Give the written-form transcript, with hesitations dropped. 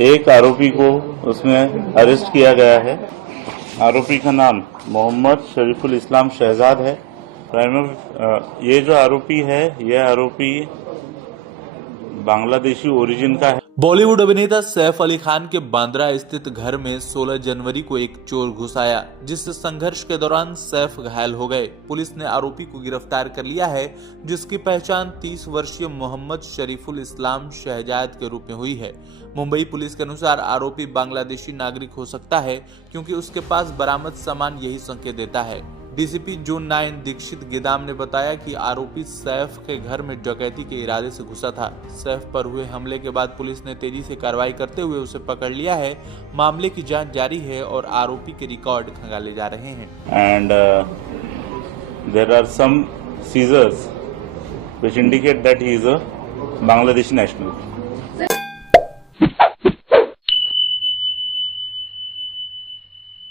एक आरोपी को उसमें अरेस्ट किया गया है। आरोपी का नाम मोहम्मद शरीफुल इस्लाम शहजाद है। ये जो आरोपी है, यह आरोपी बांग्लादेशी ओरिजिन का है। बॉलीवुड अभिनेता सैफ अली खान के बांद्रा स्थित घर में 16 जनवरी को एक चोर घुस आया, जिससे संघर्ष के दौरान सैफ घायल हो गए। पुलिस ने आरोपी को गिरफ्तार कर लिया है, जिसकी पहचान 30 वर्षीय मोहम्मद शरीफुल इस्लाम शहजाद के रूप में हुई है। मुंबई पुलिस के अनुसार आरोपी बांग्लादेशी नागरिक हो सकता है, क्योंकि उसके पास बरामद सामान यही संकेत देता है। डीसीपी जोन 9 दीक्षित गिदाम ने बताया कि आरोपी सैफ के घर में डकैती के इरादे से घुसा था। सैफ पर हुए हमले के बाद पुलिस ने तेजी से कार्रवाई करते हुए उसे पकड़ लिया है। मामले की जांच जारी है और आरोपी के रिकॉर्ड खंगाले जा रहे हैं। And there are some seizures which indicate that he is a Bangladeshi national.